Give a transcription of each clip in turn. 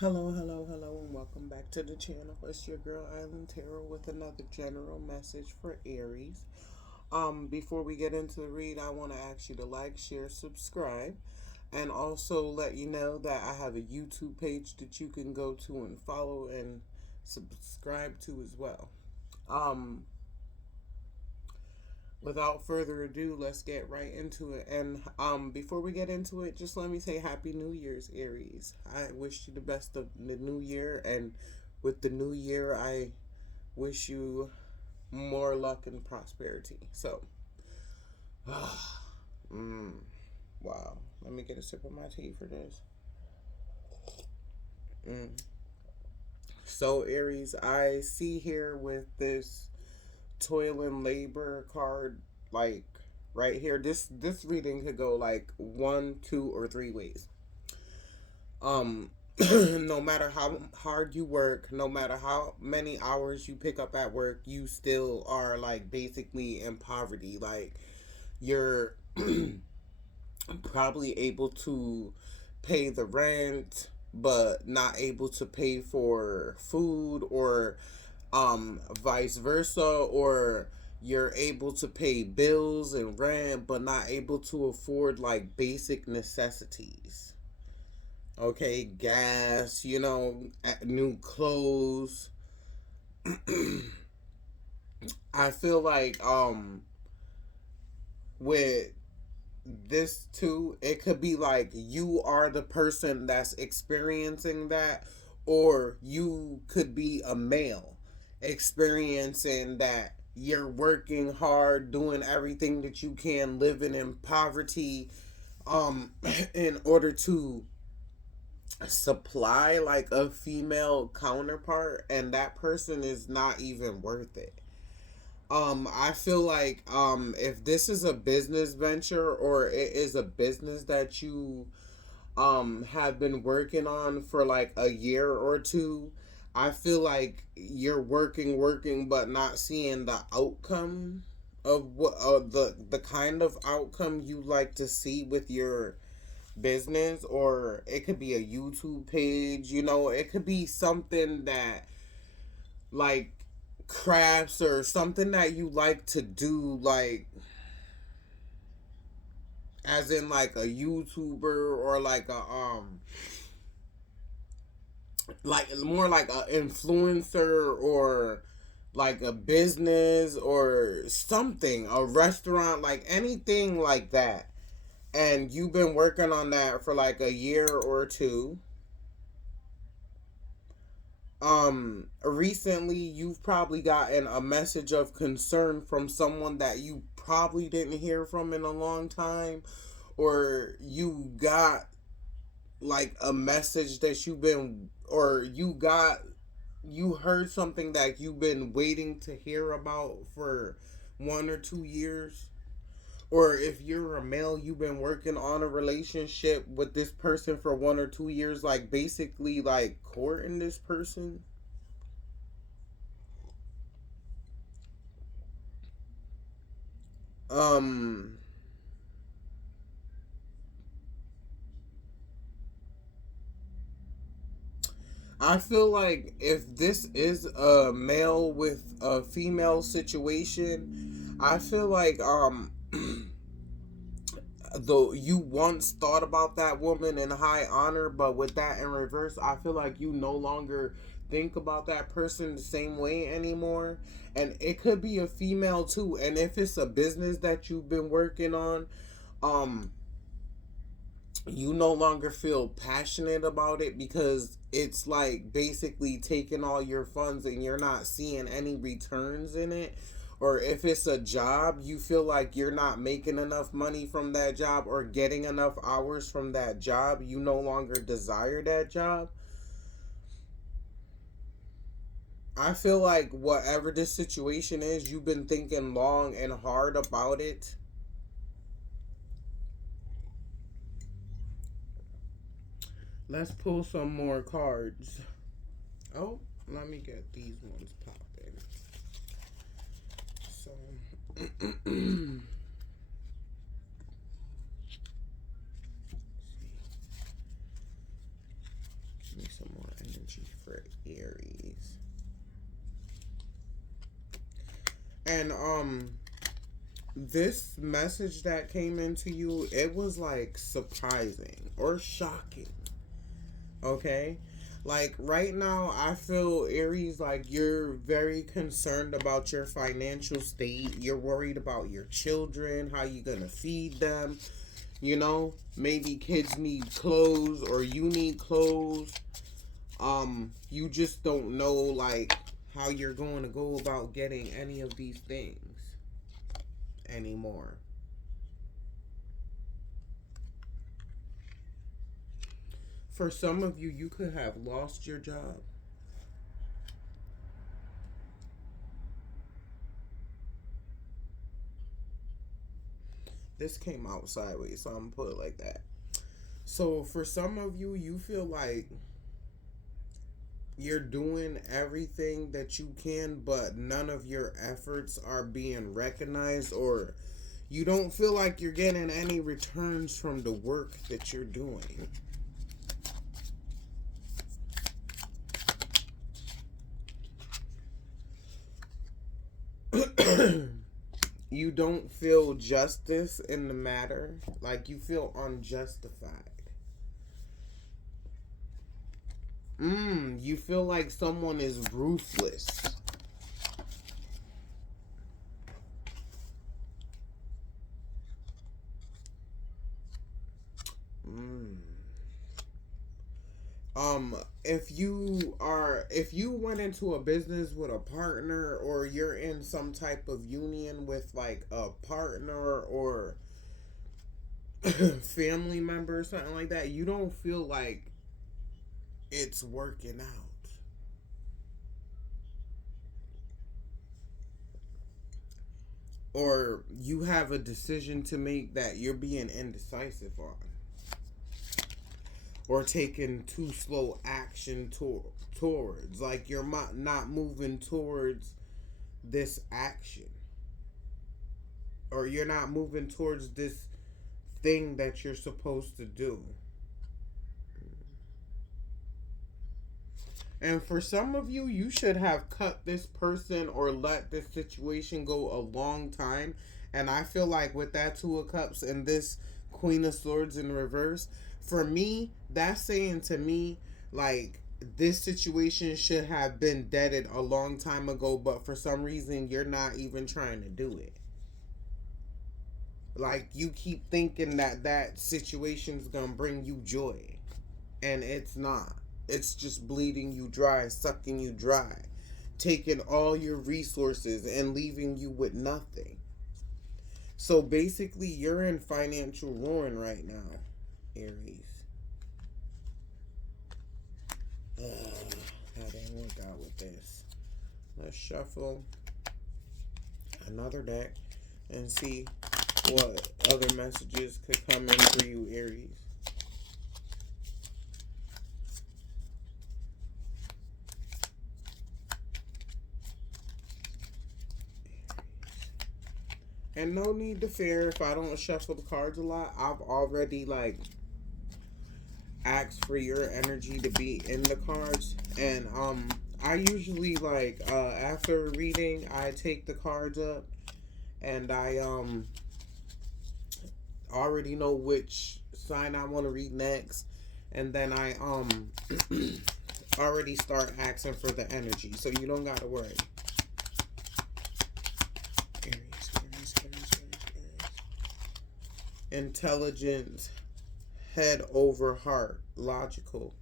Hello, hello, hello, and welcome back to the channel. It's your girl Islandtaro with another general message for Aries. Before we get into the read, I want to ask you to like, share, subscribe, and also let you know that I have a YouTube page that you can go to and follow and subscribe to as well. Um, Without further ado, let's get right into it. And before we get into it, just let me say Happy New Year's, Aries. I wish you the best of the new year, and with the new year, I wish you more luck and prosperity. So, mm, wow. Let me get a sip of my tea for this. Mm. So, Aries, I see here with this toil and labor card, like right here. This reading could go like one, two, or three ways. Um, no matter how hard you work, no matter how many hours you pick up at work, you still are like basically in poverty. Like you're probably able to pay the rent, but not able to pay for food, or vice versa, or you're able to pay bills and rent but not able to afford like basic necessities. Okay, gas, new clothes. I feel like with this too, it could be like you are the person that's experiencing that, or you could be a male experiencing that. You're working hard, doing everything that you can, living in poverty, in order to supply like a female counterpart, and that person is not even worth it. I feel like if this is a business venture, or it is a business that you have been working on for like a year or two, I feel like you're working but not seeing the outcome of what the kind of outcome you like to see with your business. Or it could be a YouTube page, it could be something that, like, crafts, or something that you like to do, like as in like a YouTuber, or like a like more like a influencer, or like a business or something, a restaurant, like anything like that. And you've been working on that for like a year or two. Recently you've probably gotten a message of concern from someone that you probably didn't hear from in a long time, or you got like a message that you've been, or you heard something that you've been waiting to hear about for 1 or 2 years. Or if you're a male, you've been working on a relationship with this person for 1 or 2 years, like basically like courting this person. um I feel like if this is a male with a female situation, I feel like though you once thought about that woman in high honor, but with that in reverse, I feel like you no longer think about that person the same way anymore. And it could be a female too. And if it's a business that you've been working on, um you no longer feel passionate about it, because it's like basically taking all your funds and you're not seeing any returns in it. Or if it's a job, you feel like you're not making enough money from that job, or getting enough hours from that job, you no longer desire that job. I feel like whatever this situation is, you've been thinking long and hard about it. Let's pull some more cards. Oh, let me get these ones popping. So, give me some more energy for Aries. And this message that came into you, it was like surprising or shocking. Okay? Like right now, I feel Aries like you're very concerned about your financial state. You're worried about your children, how you gonna feed them. You know, maybe kids need clothes or you need clothes. You just don't know like how you're going to go about getting any of these things anymore. For some of you, you could have lost your job. This came out sideways, so I'm gonna put it like that. So for some of you, you feel like you're doing everything that you can, but none of your efforts are being recognized, or you don't feel like you're getting any returns from the work that you're doing. You don't feel justice in the matter, like you feel unjustified. You feel like someone is ruthless. Mm. If you went into a business with a partner, or you're in some type of union with like a partner or family member or something like that, you don't feel like it's working out. Or you have a decision to make that you're being indecisive on, or taking too slow action towards, like you're not moving towards this action, or you're not moving towards this thing that you're supposed to do. And for some of you, you should have cut this person or let this situation go a long time. And I feel like with that Two of Cups and this Queen of Swords in reverse, for me, that's saying to me, like, this situation should have been deaded a long time ago, but for some reason, you're not even trying to do it. Like, you keep thinking that that situation's gonna bring you joy, and it's not. It's just bleeding you dry, sucking you dry, taking all your resources and leaving you with nothing. So basically, you're in financial ruin right now, Aries. That didn't work out with this. Let's shuffle another deck and see what other messages could come in for you, Aries. And no need to fear if I don't shuffle the cards a lot. I've already like asked for your energy to be in the cards, and I usually like after reading I take the cards up, and I already know which sign I want to read next, and then I already start asking for the energy, so you don't gotta worry. Aries. Intelligence, head over heart, logical.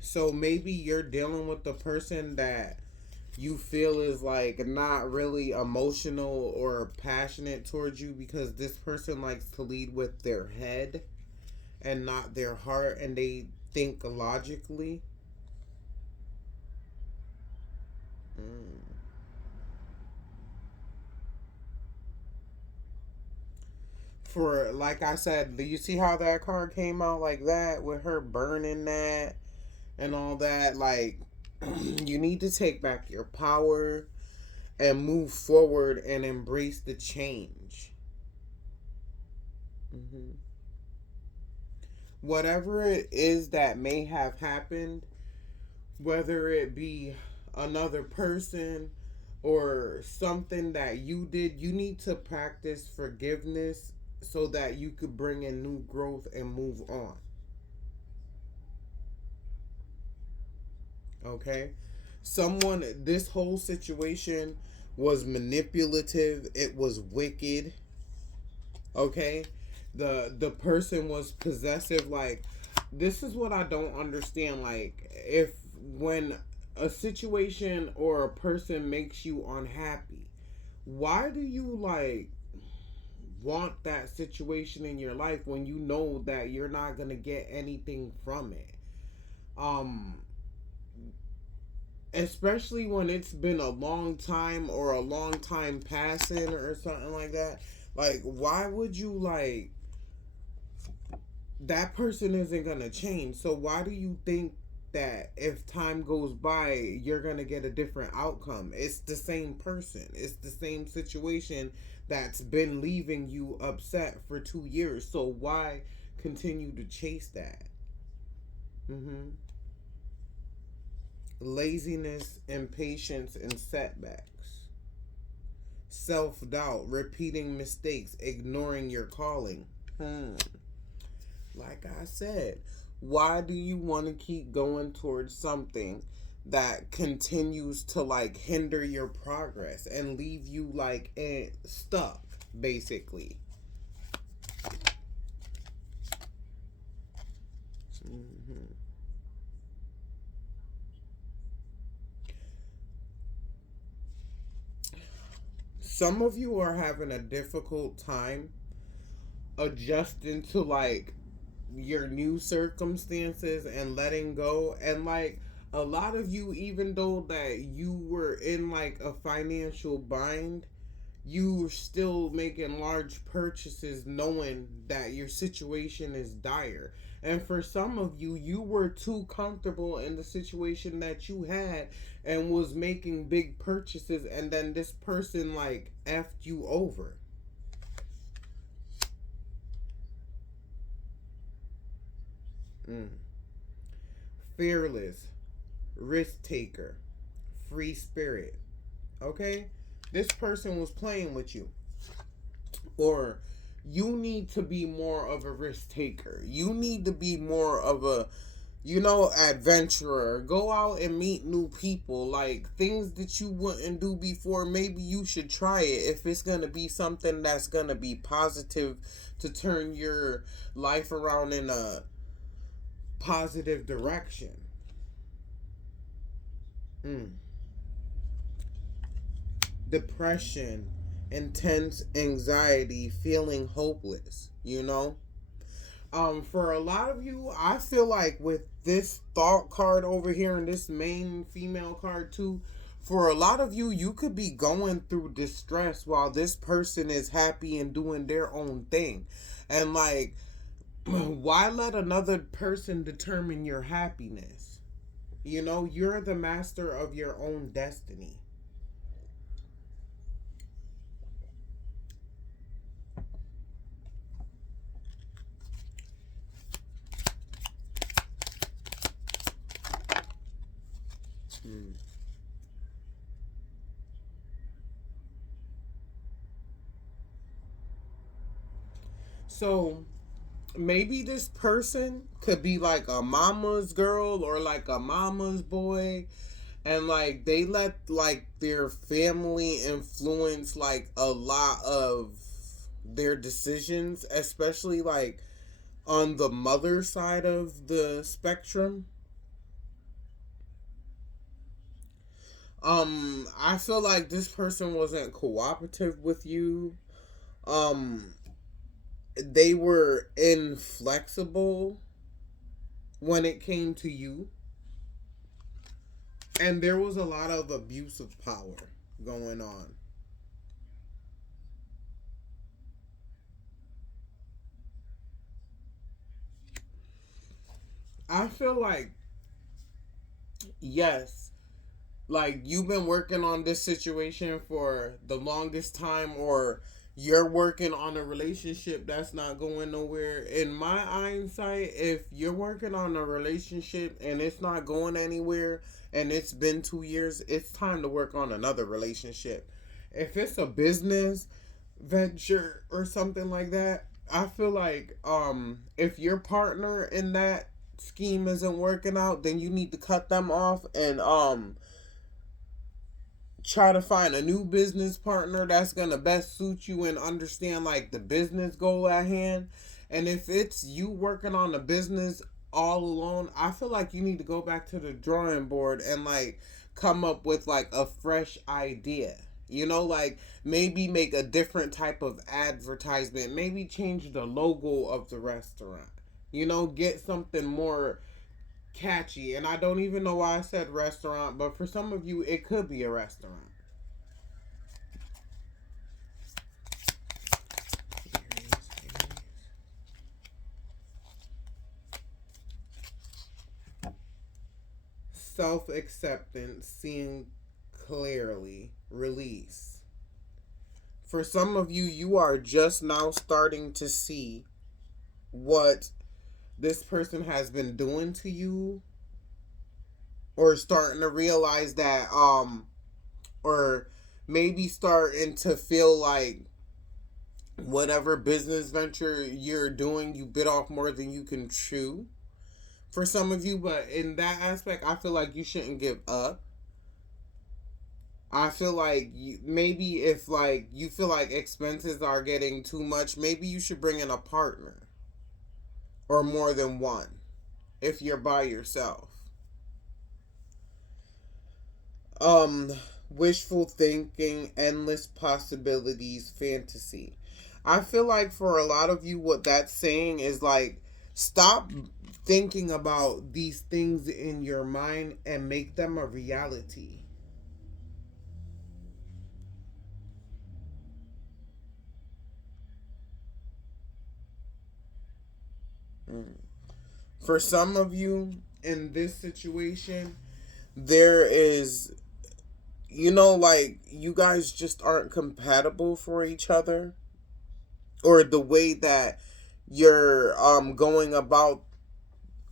So maybe you're dealing with the person that you feel is like not really emotional or passionate towards you, because this person likes to lead with their head and not their heart, and they think logically. For like I said, do you see how that card came out like that with her burning that and all that? Like, you need to take back your power and move forward and embrace the change. whatever it is that may have happened, whether it be another person or something that you did, you need to practice forgiveness so that you could bring in new growth and move on. Okay? This whole situation was manipulative, it was wicked, okay? The person was possessive. Like, this is what I don't understand. Like, if when a situation or a person makes you unhappy, why do you like want that situation in your life when you know that you're not gonna get anything from it? um Especially when it's been a long time or a long time passing or something like that. Like, why would you like, that person isn't gonna change, so why do you think that if time goes by you're gonna get a different outcome? It's the same person, it's the same situation that's been leaving you upset for 2 years, so why continue to chase that? Mm-hmm. Laziness, impatience, and setbacks. Self-doubt, repeating mistakes, ignoring your calling. Hmm. Like I said, why do you want to keep going towards something that continues to like hinder your progress and leave you like stuck, basically? Hmm. Some of you are having a difficult time adjusting to like your new circumstances and letting go, and like a lot of you, even though that you were in like a financial bind, you were still making large purchases knowing that your situation is dire. And for some of you, you were too comfortable in the situation that you had and was making big purchases, and then this person like effed you over. Mm. Fearless, risk taker, free spirit. Okay? This person was playing with you. Or you need to be more of a risk taker. You need to be more of a, adventurer. Go out and meet new people. Like things that you wouldn't do before. Maybe you should try it if it's going to be something that's going to be positive to turn your life around in a positive direction. Mm. Depression, intense anxiety, feeling hopeless. For a lot of you, I feel like with this thought card over here and this main female card too, for a lot of you, you could be going through distress while this person is happy and doing their own thing. And like, why let another person determine your happiness? You're the master of your own destiny. Hmm. So maybe this person could be like a mama's girl or like a mama's boy, and like they let like their family influence like a lot of their decisions, especially like on the mother side of the spectrum. I feel like this person wasn't cooperative with you. um they were inflexible when it came to you, and there was a lot of abuse of power going on. I feel like, yes, like you've been working on this situation for the longest time, or you're working on a relationship that's not going nowhere. In my hindsight, if you're working on a relationship and it's not going anywhere and it's been 2 years, it's time to work on another relationship. If it's a business venture or something like that, I feel like if your partner in that scheme isn't working out, then you need to cut them off and try to find a new business partner that's gonna best suit you and understand like the business goal at hand. And if it's you working on a business all alone, I feel like you need to go back to the drawing board and like come up with like a fresh idea. You know, like maybe make a different type of advertisement, maybe change the logo of the restaurant. You know, get something more catchy. And I don't even know why I said restaurant, but for some of you, it could be a restaurant. Self acceptance, seeing clearly, release. For some of you, you are just now starting to see what this person has been doing to you, or starting to realize that or maybe starting to feel like whatever business venture you're doing, you bit off more than you can chew for some of you. But in that aspect, I feel like you shouldn't give up. I feel like maybe if like you feel like expenses are getting too much, maybe you should bring in a partner or more than one if you're by yourself. Um, Wishful thinking, endless possibilities, fantasy. I feel like for a lot of you, what that's saying is like, stop thinking about these things in your mind and make them a reality. Mm. For some of you in this situation, there is, you know, like you guys just aren't compatible for each other, or the way that you're going about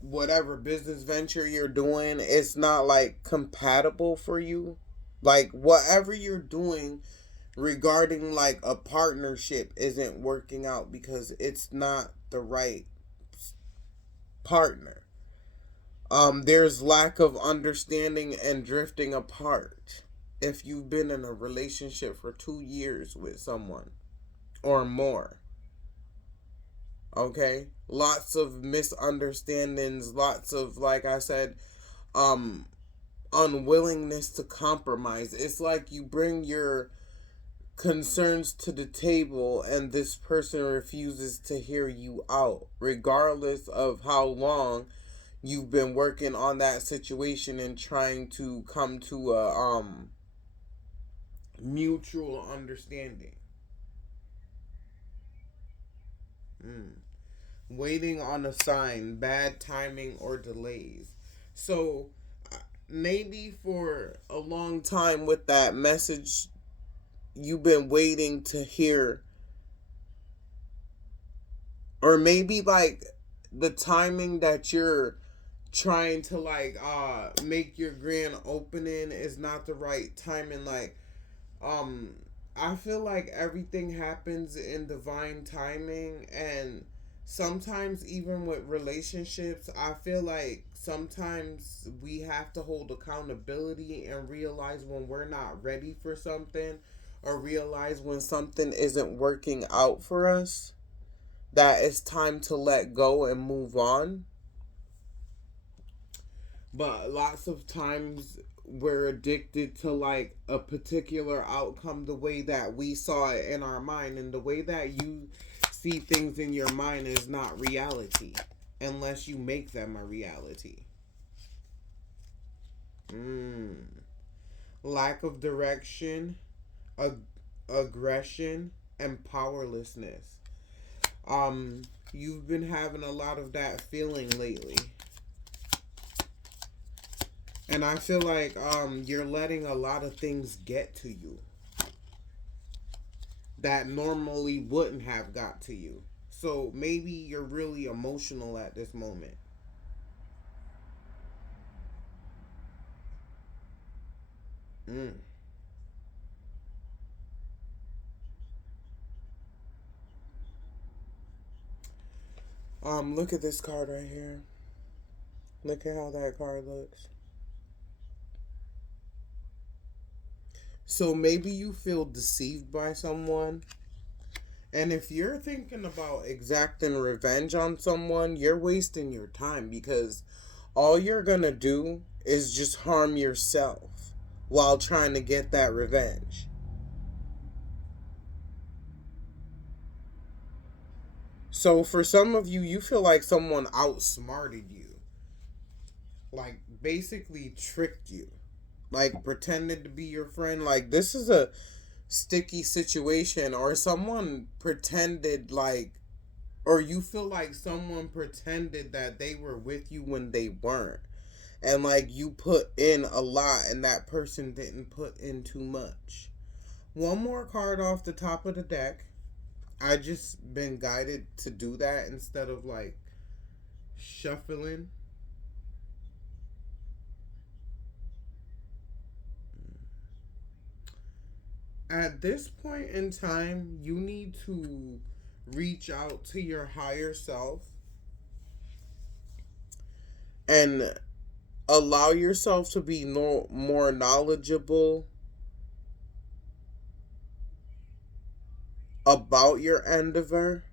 whatever business venture you're doing, it's not like compatible for you. Like whatever you're doing regarding like a partnership isn't working out because it's not the right partner. There's lack of understanding and drifting apart if you've been in a relationship for 2 years with someone or more. Okay, lots of misunderstandings, lots of, like I said, um unwillingness to compromise. It's like you bring your concerns to the table and this person refuses to hear you out regardless of how long you've been working on that situation and trying to come to a mutual understanding. Mm. Waiting on a sign, bad timing or delays. So maybe for a long time with that message, you've been waiting to hear, or maybe like the timing that you're trying to like make your grand opening is not the right timing. Like um I feel like everything happens in divine timing, and sometimes even with relationships, I feel like sometimes we have to hold accountability and realize when we're not ready for something, or realize when something isn't working out for us, that it's time to let go and move on. But lots of times we're addicted to like a particular outcome the way that we saw it in our mind, and the way that you see things in your mind is not reality unless you make them a reality. mm. Lack of direction, ag- aggression, and powerlessness. You've been having a lot of that feeling lately, and I feel like you're letting a lot of things get to you. that normally wouldn't have got to you. So maybe you're really emotional at this moment. Mm. Look at this card right here. Look at how that card looks. So maybe you feel deceived by someone. And if you're thinking about exacting revenge on someone, you're wasting your time because all you're gonna do is just harm yourself while trying to get that revenge. So for some of you, you feel like someone outsmarted you, like basically tricked you, like pretended to be your friend. Like this is a sticky situation, or someone pretended like, or you feel like someone pretended that they were with you when they weren't. And like you put in a lot and that person didn't put in too much. One more card off the top of the deck. I just been guided to do that instead of like shuffling. At this point in time, you need to reach out to your higher self and allow yourself to be more knowledgeable about your endeavor.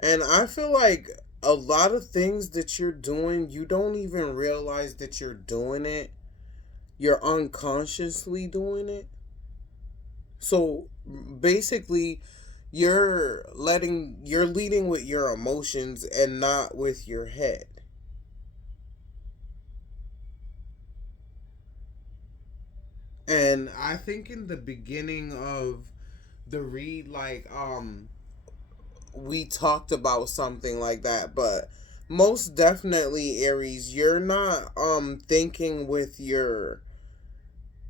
And I feel like a lot of things that you're doing, you don't even realize that you're doing it. You're unconsciously doing it. So basically, you're leading with your emotions and not with your head. And I think in the beginning of the read, like we talked about something like that, but most definitely Aries, you're not thinking with your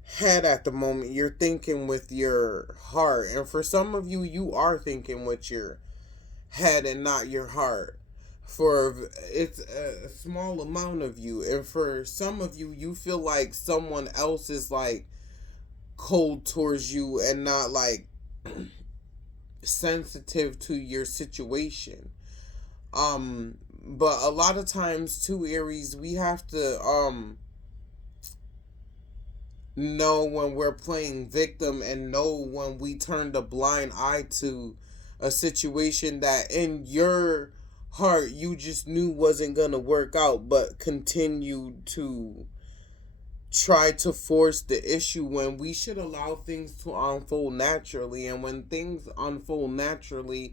head at the moment. You're thinking with your heart. And for some of you, you are thinking with your head and not your heart. For it's a small amount of you, and for some of you, you feel like someone else is like cold towards you and not like sensitive to your situation. But a lot of times too, Aries, we have to know when we're playing victim and know when we turned a blind eye to a situation that in your heart you just knew wasn't gonna work out, but continued to try to force the issue when we should allow things to unfold naturally. And when things unfold naturally,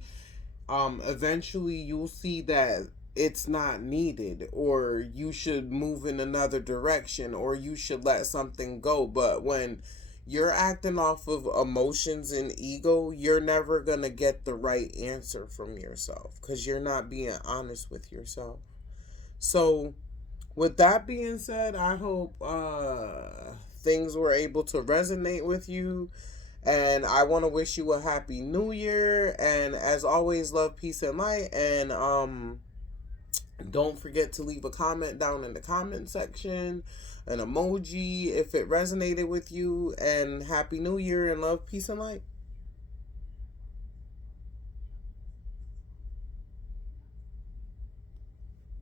eventually you'll see that it's not needed, or you should move in another direction, or you should let something go. But when you're acting off of emotions and ego, you're never gonna get the right answer from yourself because you're not being honest with yourself. So with that being said, I hope things were able to resonate with you. And I want to wish you a happy new year. And as always, love, peace, and light. And don't forget to leave a comment down in the comment section, an emoji if it resonated with you. And happy new year and love, peace, and light.